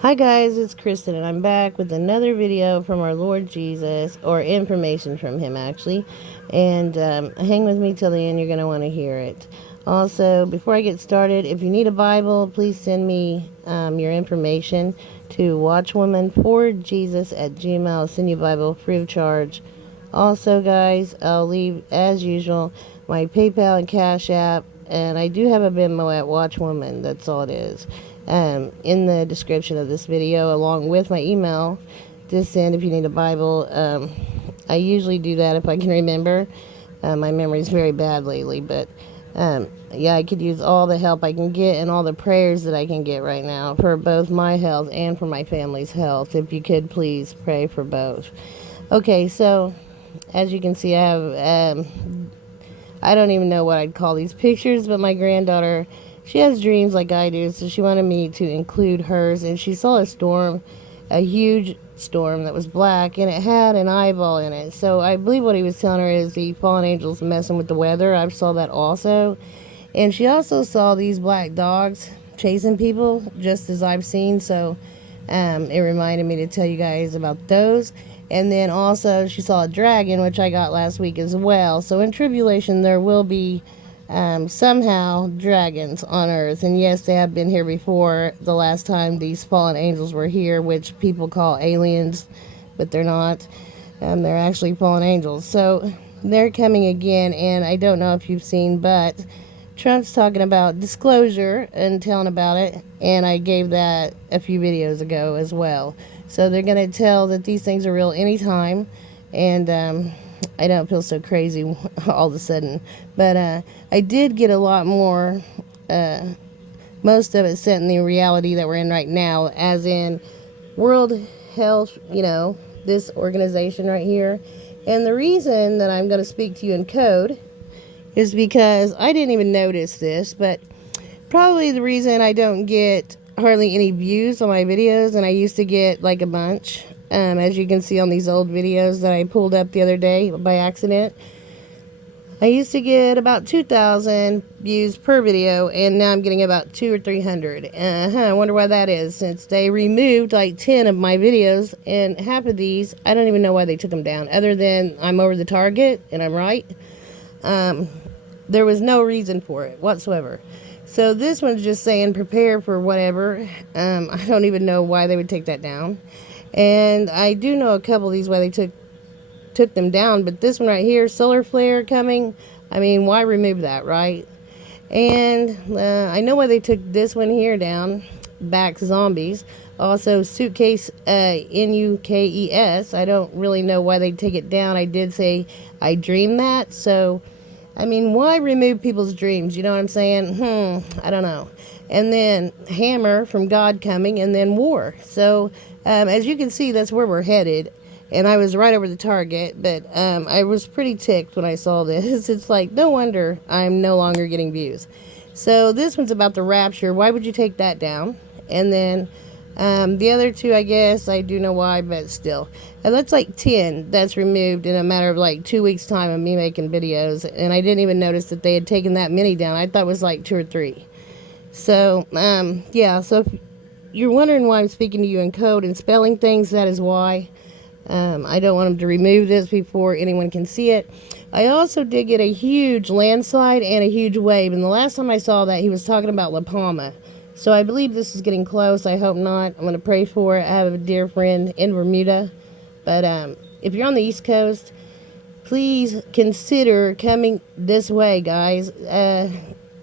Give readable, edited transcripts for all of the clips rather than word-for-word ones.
Hi guys, it's Kristen and I'm back with another video from our Lord Jesus, or information from him actually, and hang with me till the end, you're going to want to hear it. Also, before I get started, if you need a Bible, please send me your information to watchwomanforjesus@gmail. I'll send you a Bible free of charge. Also guys, I'll leave as usual my PayPal and Cash App, and I do have a Venmo at Watchwoman, that's all it is. In the description of this video, along with my email to send if you need a Bible. I usually do that if I can remember. My memory's very bad lately, but yeah, I could use all the help I can get and all the prayers that I can get right now for both my health and for my family's health. If you could please pray for both. Okay, so as you can see, I have I don't even know what I'd call these pictures, but my granddaughter, she has dreams like I do, so she wanted me to include hers, and she saw a storm, a huge storm that was black, and it had an eyeball in it. So I believe what he was telling her is the fallen angels messing with the weather. I saw that also. And she also saw these black dogs chasing people, just as I've seen, so it reminded me to tell you guys about those. And then also she saw a dragon, which I got last week as well. So in tribulation there will be somehow dragons on earth. And yes, they have been here before the last time these fallen angels were here, which people call aliens, but they're not. They're actually fallen angels. So they're coming again, and I don't know if you've seen, but Trump's talking about disclosure and telling about it, and I gave that a few videos ago as well. So they're going to tell that these things are real anytime, and I don't feel so crazy all of a sudden. But I did get a lot more, most of it set in the reality that we're in right now, as in World Health, this organization right here. And the reason that I'm going to speak to you in code is because I didn't even notice this, but probably the reason I don't get hardly any views on my videos, and I used to get like a bunch, as you can see on these old videos that I pulled up the other day by accident. I used to get about 2,000 views per video, and now I'm getting about 200 or 300. I wonder why that is, since they removed like 10 of my videos, and half of these, I don't even know why they took them down, other than I'm over the target, and I'm right. There was no reason for it whatsoever. So this one's just saying prepare for whatever. I don't even know why they would take that down. And I do know a couple of these why they took them down, but this one right here, solar flare coming, I mean, why remove that, right? And I know why they took this one here down, back zombies. Also suitcase, Nukes. I don't really know why they take it down. I did say I dreamed that, so I mean, why remove people's dreams? You know what I'm saying? I don't know. And then hammer from God coming, and then war. So as you can see, that's where we're headed. And I was right over the target, but I was pretty ticked when I saw this. It's like, no wonder I'm no longer getting views. So this one's about the rapture. Why would you take that down? And then the other two, I guess, I do know why, but still. And that's like 10 that's removed in a matter of like 2 weeks' time of me making videos. And I didn't even notice that they had taken that many down. I thought it was like 2 or 3. So, yeah, so if you're wondering why I'm speaking to you in code and spelling things, that is why. I don't want them to remove this before anyone can see it. I also did get a huge landslide and a huge wave. And the last time I saw that, he was talking about La Palma. So I believe this is getting close. I hope not. I'm going to pray for it. I have a dear friend in Bermuda. But if you're on the East Coast, please consider coming this way, guys.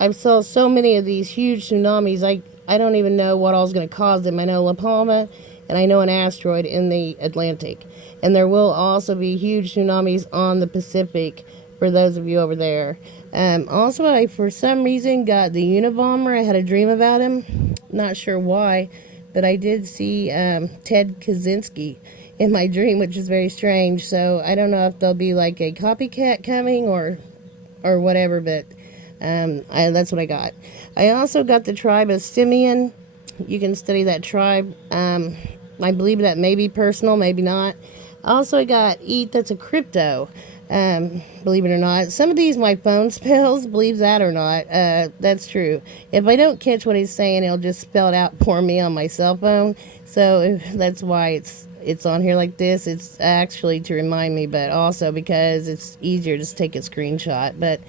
I saw so many of these huge tsunamis. I don't even know what all is going to cause them. I know La Palma, and I know an asteroid in the Atlantic. And there will also be huge tsunamis on the Pacific for those of you over there. Also, I, for some reason, got the Unabomber. I had a dream about him. Not sure why, but I did see Ted Kaczynski in my dream, which is very strange. So I don't know if there'll be like a copycat coming or whatever, but that's what I got. I also got the tribe of Simeon. You can study that tribe. I believe that may be personal, maybe not. Also, I got ETH, that's a crypto. Believe it or not. Some of these my phone spells, believe that or not. That's true. If I don't catch what he's saying, he'll just spell it out for me on my cell phone. So that's why it's on here like this. It's actually to remind me, but also because it's easier to just take a screenshot. But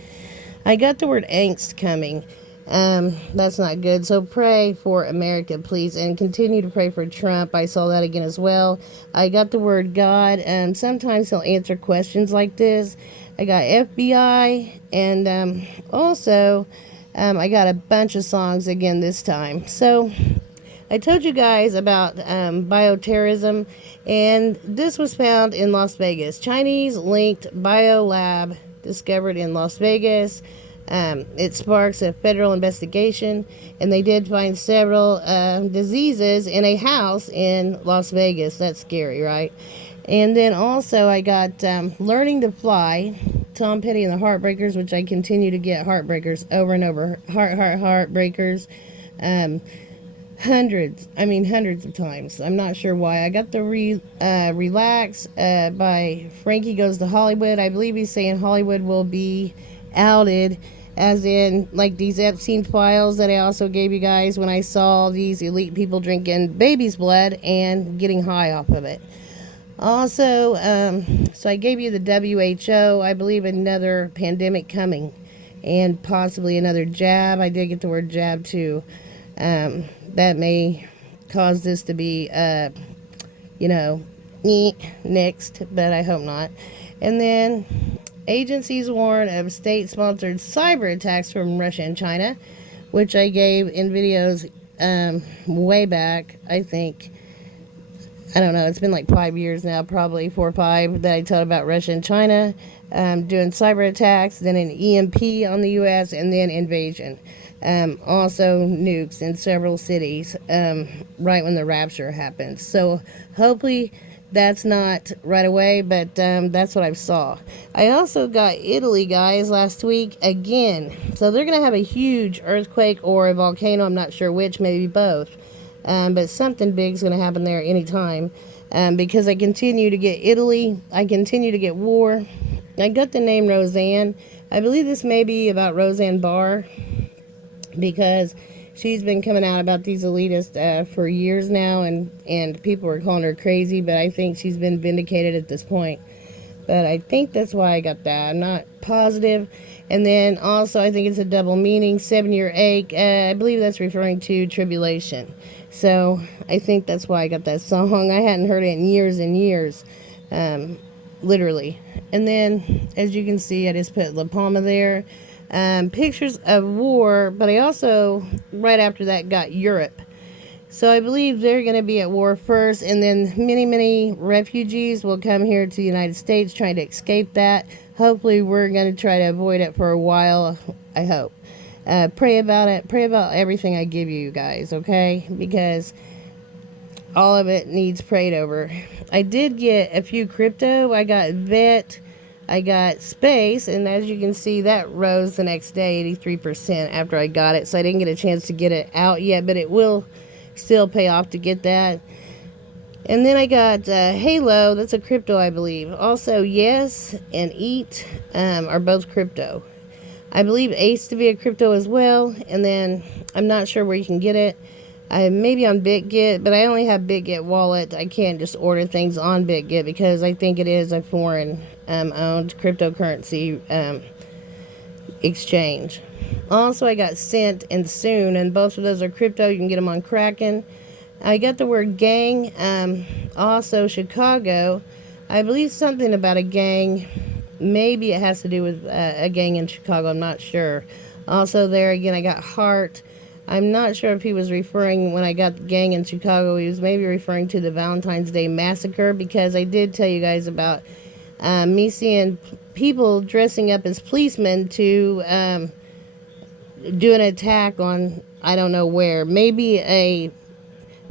I got the word angst coming. That's not good. So pray for America, please, and continue to pray for Trump. I saw that again as well. I got the word God. Sometimes he'll answer questions like this. I got FBI, and also I got a bunch of songs again this time. So I told you guys about bioterrorism, and this was found in Las Vegas. Chinese-linked biolab discovered in Las Vegas. It sparks a federal investigation, and they did find several diseases in a house in Las Vegas. That's scary, right? And then also I got Learning to Fly, Tom Petty and the Heartbreakers, which I continue to get Heartbreakers over and over. Heartbreakers. Hundreds of times. I'm not sure why. I got the Relax by Frankie Goes to Hollywood. I believe he's saying Hollywood will be outed, as in like these Epstein files that I also gave you guys when I saw these elite people drinking baby's blood and getting high off of it. Also, so I gave you the WHO. I believe another pandemic coming, and possibly another jab. I did get the word jab too. That may cause this to be, next, but I hope not. And then agencies warn of state-sponsored cyber attacks from Russia and China, which I gave in videos way back, I think. I don't know, it's been like 5 years now, probably 4 or 5, that I told about Russia and China doing cyber attacks, then an EMP on the U.S., and then invasion. Also nukes in several cities right when the rapture happens. So hopefully that's not right away, but that's what I saw. I also got Italy, guys, last week again. So they're going to have a huge earthquake or a volcano. I'm not sure which, maybe both. But something big is going to happen there anytime. Because I continue to get Italy. I continue to get war. I got the name Roseanne. I believe this may be about Roseanne Barr, because she's been coming out about these elitists for years now, and people are calling her crazy, but I think she's been vindicated at this point. But I think that's why I got that. I'm not positive. And then also I think it's a double meaning, 7-year ache. I believe that's referring to tribulation. So I think that's why I got that song. I hadn't heard it in years and years, literally. And then, as you can see, I just put La Palma there. Pictures of war, but I also, right after that, got Europe. So I believe they're going to be at war first, and then many refugees will come here to the United States trying to escape that. Hopefully we're going to try to avoid it for a while, I hope. Pray about it. Pray about everything I give you guys, okay? Because all of it needs prayed over. I did get a few crypto. I got VET. I got Space, and as you can see, that rose the next day 83% after I got it. So I didn't get a chance to get it out yet, but it will still pay off to get that. And then I got Halo. That's a crypto, I believe. Also, Yes and Eat are both crypto. I believe Ace to be a crypto as well. And then I'm not sure where you can get it. Maybe on BitGet, but I only have BitGet wallet. I can't just order things on BitGet because I think it is a foreign owned cryptocurrency exchange. Also, I got Cent and Soon, and both of those are crypto. You can get them on Kraken. I got the word gang. Also, Chicago. I believe something about a gang. Maybe it has to do with a gang in Chicago. I'm not sure. Also, there again, I got Heart. I'm not sure if he was referring, when I got the gang in Chicago, he was maybe referring to the Valentine's Day massacre, because I did tell you guys about me seeing people dressing up as policemen to do an attack on, I don't know where, maybe a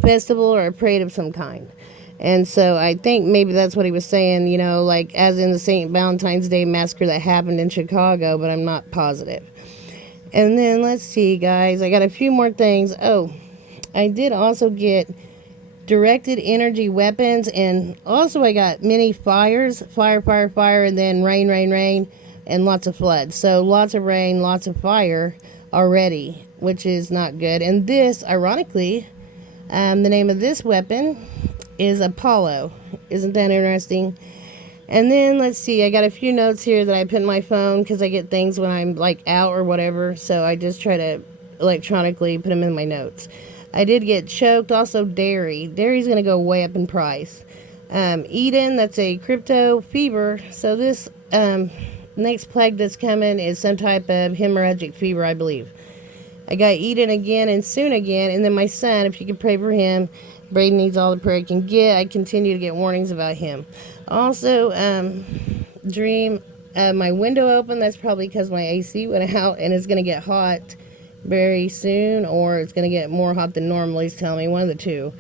festival or a parade of some kind. And so I think maybe that's what he was saying, you know, like as in the St. Valentine's Day massacre that happened in Chicago, but I'm not positive. And then let's see, guys, I got a few more things. Oh, I did also get directed energy weapons, and also I got many fires, fire, and then rain, and lots of floods. So lots of rain, lots of fire already, which is not good. And this, ironically, the name of this weapon is Apollo. Isn't that interesting? And then let's see, I got a few notes here that I put in my phone because I get things when I'm like out or whatever. So I just try to electronically put them in my notes. I did get choked. Also, dairy. Dairy's going to go way up in price. Eden, that's a crypto fever. So this next plague that's coming is some type of hemorrhagic fever, I believe. I got Eden again and soon again. And then my son, if you could pray for him. Braden needs all the prayer he can get. I continue to get warnings about him. Also, dream my window open. That's probably because my AC went out and it's going to get hot very soon, or it's going to get more hot than normal. He's telling me, one of the two.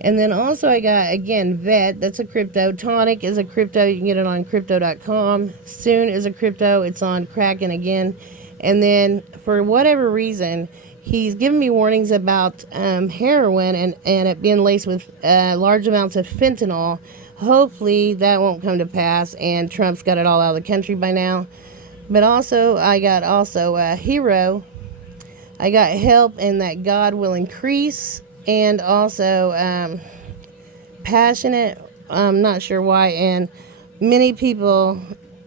And then also I got, again, Vet. That's a crypto. Tonic is a crypto. You can get it on crypto.com. Soon is a crypto. It's on Kraken again. And then for whatever reason, he's given me warnings about heroin and it being laced with large amounts of fentanyl. Hopefully that won't come to pass, and Trump's got it all out of the country by now. But also, I got Hero. I got Help and That God Will Increase. And also Passionate. I'm not sure why. And many people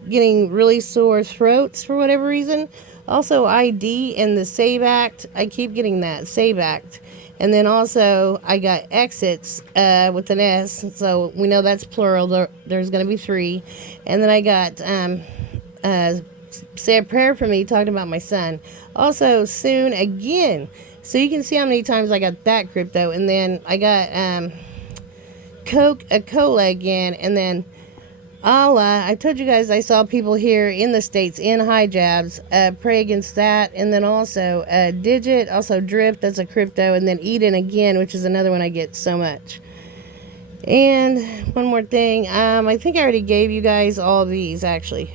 getting really sore throats for whatever reason. Also ID and the SAVE Act. I keep getting that, SAVE Act. And then also I got Exits with an S. So we know that's plural. There's going to be 3. And then I got Say a Prayer for Me, talking about my son. Also soon again. So you can see how many times I got that crypto. And then I got Coca-Cola again. And then Allah, I told you guys I saw people here in the States in hijabs pray against that. And then also Digit, also Drift, that's a crypto. And then Eden again, which is another one I get so much. And one more thing, I think I already gave you guys all these, actually.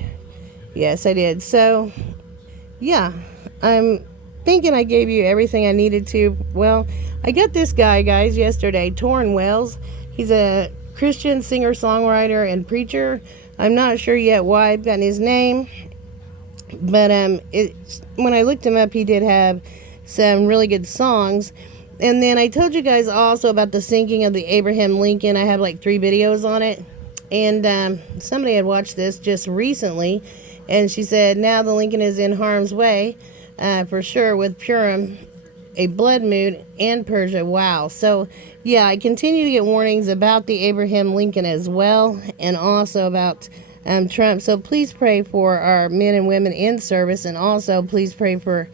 Yes, I did. So, yeah, I'm thinking I gave you everything I needed to. Well, I got this guy, guys, yesterday, Torrin Wells. He's a Christian singer-songwriter and preacher. I'm not sure yet why I've gotten his name, but when I looked him up, he did have some really good songs. And then I told you guys also about the sinking of the Abraham Lincoln. I have like 3 videos on it, and somebody had watched this just recently, and she said now the Lincoln is in harm's way for sure, with Purim, a blood moon, and Persia. Wow. So yeah, I continue to get warnings about the Abraham Lincoln as well, and also about Trump. So please pray for our men and women in service, and also please pray for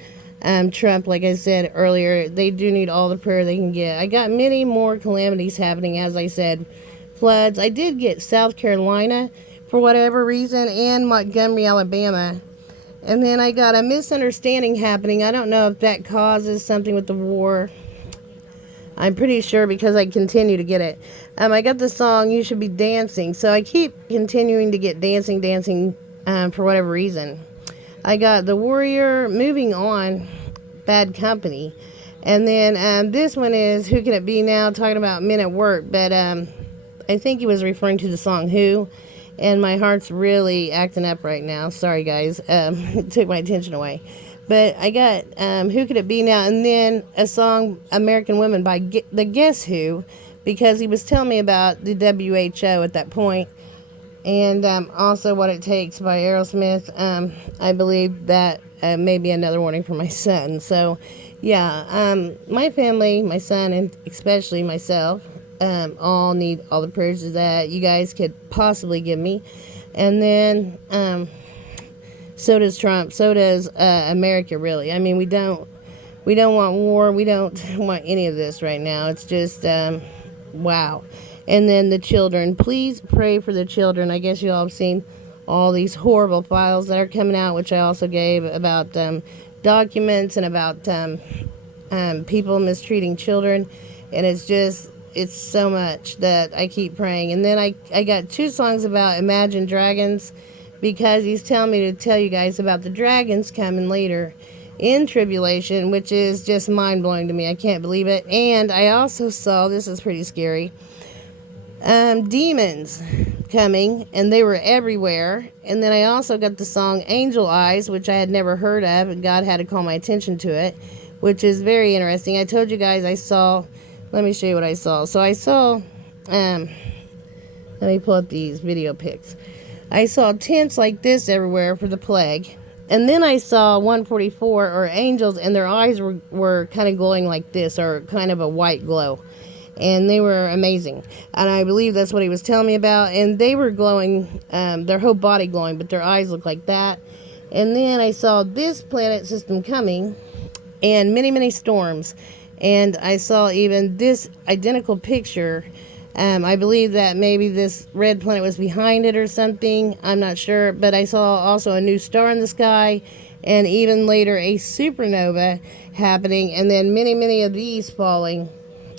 Trump. Like I said earlier, they do need all the prayer they can get. I got many more calamities happening, as I said. Floods. I did get South Carolina for whatever reason, and Montgomery, Alabama. And then I got a misunderstanding happening. I don't know if that causes something with the war. I'm pretty sure because I continue to get it. I got the song You Should Be Dancing. So I keep continuing to get dancing for whatever reason. I got The Warrior, Moving On, Bad Company. And then this one is Who Can It Be Now, talking about men at work. But I think he was referring to the song Who. And my heart's really acting up right now. Sorry, guys. It took my attention away. But I got Who Could It Be Now? And then a song, American Women, by the Guess Who, because he was telling me about the WHO at that point. And also What It Takes by Aerosmith. I believe that may be another warning for my son. So, yeah, my family, my son, and especially myself, all need all the prayers that you guys could possibly give me. And then so does Trump, so does America, really. I mean, we don't want war, we don't want any of this right now. It's just wow. And then the children, please pray for the children. I guess you all have seen all these horrible files that are coming out, which I also gave about documents and about people mistreating children. And it's so much that I keep praying. And then I got 2 songs about Imagine Dragons, because he's telling me to tell you guys about the dragons coming later. in tribulation, which is just mind-blowing to me. I can't believe it. And I also saw, this is pretty scary, demons coming, and they were everywhere. And then I also got the song Angel Eyes, which I had never heard of, and God had to call my attention to it, which is very interesting. I told you guys I saw, let me show you what I saw. So I saw, let me pull up these video pics. I saw tents like this everywhere for the plague. And then I saw 144, or angels, and their eyes were kind of glowing like this, or kind of a white glow. And they were amazing. And I believe that's what he was telling me about. And they were glowing, their whole body glowing, but their eyes looked like that. And then I saw this planet system coming, and many, many storms. And I saw even this identical picture. I believe that maybe this red planet was behind it or something. I'm not sure. But I saw also a new star in the sky, and even later a supernova happening, and then many, many of these falling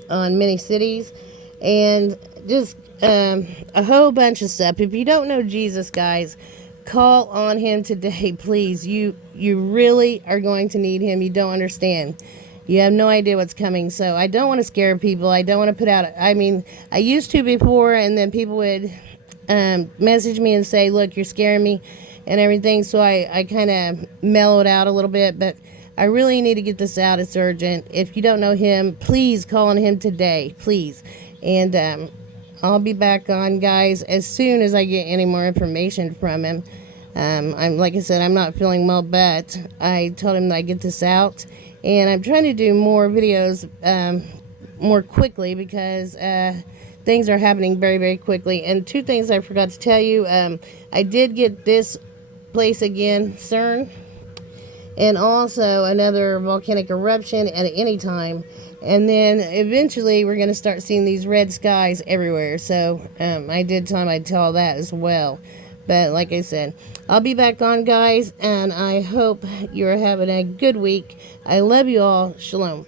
on many cities, and just a whole bunch of stuff. If you don't know Jesus, guys, call on him today, please. You really are going to need him. You don't understand. You have no idea what's coming. So I don't want to scare people. I don't want to put out, I mean, I used to before, and then people would message me and say, look, you're scaring me and everything. So I kind of mellowed out a little bit, but I really need to get this out. It's urgent. If you don't know him, please call on him today, please. And I'll be back on, guys, as soon as I get any more information from him. I'm, like I said, I'm not feeling well, but I told him that I get this out. And I'm trying to do more videos more quickly, because things are happening very, very quickly. And two things I forgot to tell you. I did get this place again, CERN, and also another volcanic eruption at any time. And then eventually we're going to start seeing these red skies everywhere. So I did tell him I'd tell that as well. But like I said, I'll be back on, guys, and I hope you're having a good week. I love you all. Shalom.